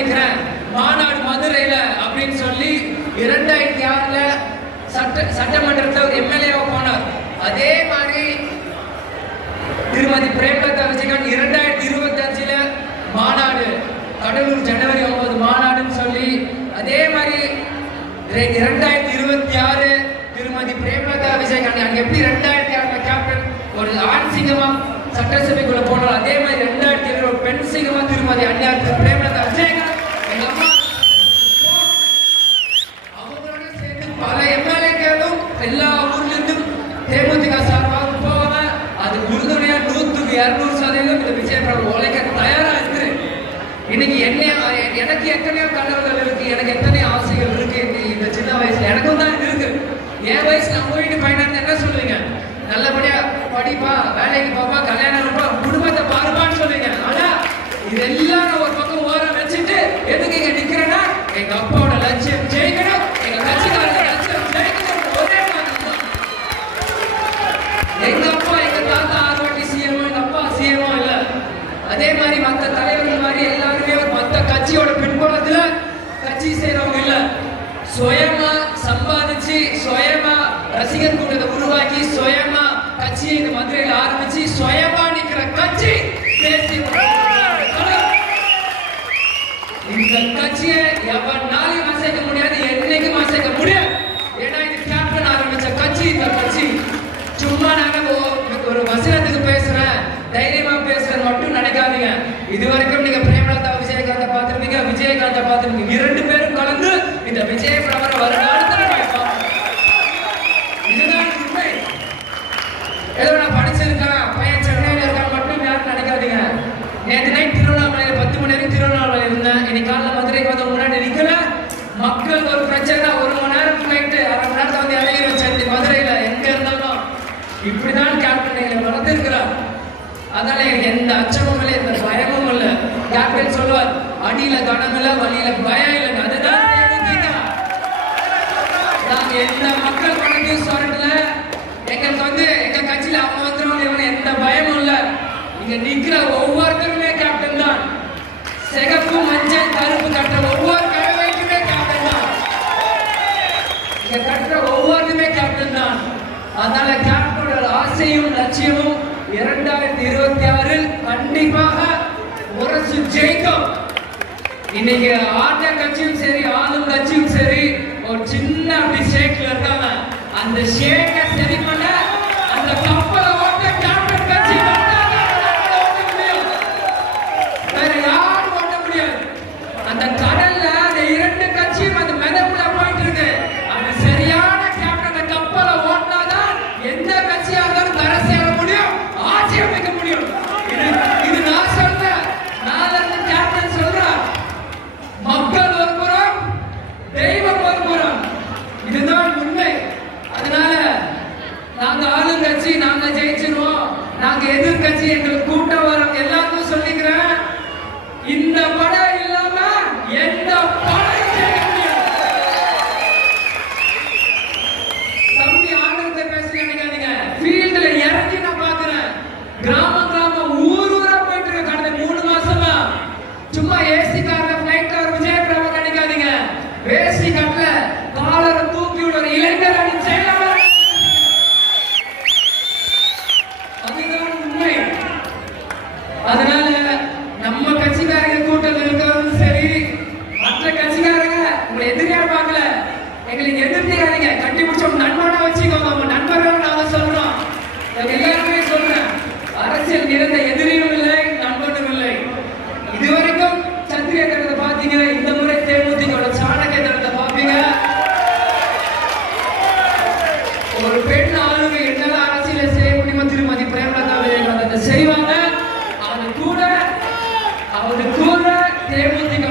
ஆரம்பிக்கிறேன் மாநாடு மதுரையில அப்படின்னு சொல்லி இரண்டாயிரத்தி ஆறுல சட்ட சட்டமன்றத்தில் ஒரு எம்எல்ஏவா போனார். அதே மாதிரி திருமதி பிரேமலதா விஜயகாந்த் இரண்டாயிரத்தி இருபத்தி அஞ்சுல மாநாடு கடலூர் ஜனவரி ஒன்பது மாநாடுன்னு சொல்லி அதே மாதிரி இரண்டாயிரத்தி இருபத்தி ஆறு திருமதி பிரேமலதா விஜயகாந்த் அங்கே எப்படி ரெண்டாயிரத்தி ஆறுல கேப்டன் ஒரு ஆண் சிங்கமா சட்டசபைக்குள்ள போனாலும் அதே மாதிரி ரெண்டாயிரத்தி இருபது ஒரு பெண் சிங்கமா திருமதி அன்னியா திரு எல்லா ஊர்ல இருந்தும் தேமுதிக சார்பாக போவாங்க. அது உறுதுணையா நூத்துக்கு இருநூறு சதவீதம் இந்த விஜய் பிரபு உழைக்க தயாரா இருக்கு. இன்னைக்கு என்ன எனக்கு எத்தனையோ கனவுகள் இருக்கு எனக்கு எத்தனை ஆசைகள் இருக்கு இந்த சின்ன வயசுல எனக்கும் தான் இருக்கு. என் வயசுல உங்க வீட்டு பையனா என்ன சொல்லுவீங்க? நல்லபடியா படிப்பா வேலைக்கு போப்பா கல்யாணம் இருப்பா குடும்பத்தை பாருப்பான்னு சொல்லுவீங்க. ஆனா இதெல்லாம் நான் ஒரு பக்கம் ஓரம் வச்சுட்டு எதுக்கு இங்க நிக்கிறேன்னா எங்க அப்பா அதே மாதிரி மத்த தலைவர்கள் மாதிரி எல்லாருமே மற்ற மத்த கட்சியோட பின்புலத்துல கட்சி செய்யறவங்க இல்ல. சுயமா சம்பாதிச்சு சுயமா ரசிகர் கூட்டத்தை உருவாக்கி சுயமா கட்சியை இந்த மதுரையில் ஆரம்பிச்சு சுயமா நிக்கிற கட்சி பேசி இந்த கட்சியை எவனாலையும் இது வரைக்கும் நீங்க பிரேமலதா விஜயகாந்த பார்த்திருப்பீங்க விஜயகாந்த பார்த்திருப்பீங்க. இரண்டு பேரும் கலந்து இந்த விஜய பிரபல அதனால எனக்கு எந்த அச்சமும் இல்லை எந்த பயமும் இல்லை. கேப்டன் சொல்லுவார் அடியில கனம் இல்லை வழியில பயம் இல்லை. அதுதான் நாங்க எந்த மக்கள் பணத்தையும் சொல்லல எங்களுக்கு வந்து எங்க கட்சியில அவங்க வந்துருவாங்க இவங்க எந்த பயமும் இல்ல. இங்க நிக்கிற ஒவ்வொருத்தருமே கேப்டன் தான். சிகப்பு மஞ்சள் கருப்பு கட்டணும் ஒவ்வொரு கழகத்துமே கேப்டன் தான் இங்க கட்டுற ஒவ்வொருத்துமே கேப்டன் தான் அதனால கேப்டனோட ஆசையும் லட்சியமும் ரெண்டாயிரத்தி இருபத்தி ஆறில் கண்டிப்பாக முரசு ஜெயிக்கும். இன்னைக்கு ஆட்ட கட்சியும் சரி ஆளும் கட்சியும் சரி ஒரு சின்ன அப்படி ஷேக்ல இருக்காங்க. அந்த ஷேக்கை சரி பண்ண அந்த கப்பலை ஓட்ட கேப்டன் கட்சி மட்டும்தான் நம்மளால ஓட்ட முடியும். வேற யாரும் ஓட்ட முடியாது அந்த கடல்ல அந்த இரண்டு கட்சியும் அந்த மிதப்புல போயிட்டு இருக்கு அந்த சரியான கேப்டன் கப்பலை ஓட்டினாதான் எந்த கட்சியா இருந்தாலும் கரை சேர முடியும் ஆட்சி அமைக்க முடியும் இது இது நான் சொல்றேன் நான் இருந்து கேப்டன் சொல்றேன் மக்கள் ஒரு புறம் தெய்வம் ஒரு புறம் இதுதான் உண்மை அதனால நாங்க ஆளுங்கட்சி நாங்க ஜெயிச்சிருவோம் நாங்க எதிர்கட்சி எங்களுக்கு கூட்டம் வரோம். எல்லாருக்கும் சொல்லிக்கிறேன். இந்த படம் அரசியல் நிறைந்த எதிரியும் இல்லை நண்பனும் இல்லை. இதுவரைக்கும் சத்திரிய தனத்தை பாத்தீங்க இந்த முறை தேமுதிகோட சாணக்கிய தரத்தை பாப்பீங்க ஒரு பெண் ஆளுங்க என்னெல்லாம் அரசியல செய்ய முடியுமோ திருமதி பிரேமலதா விஜயகாந்த் செய்வாங்க. அது கூட அவரு கூட தேமுதிக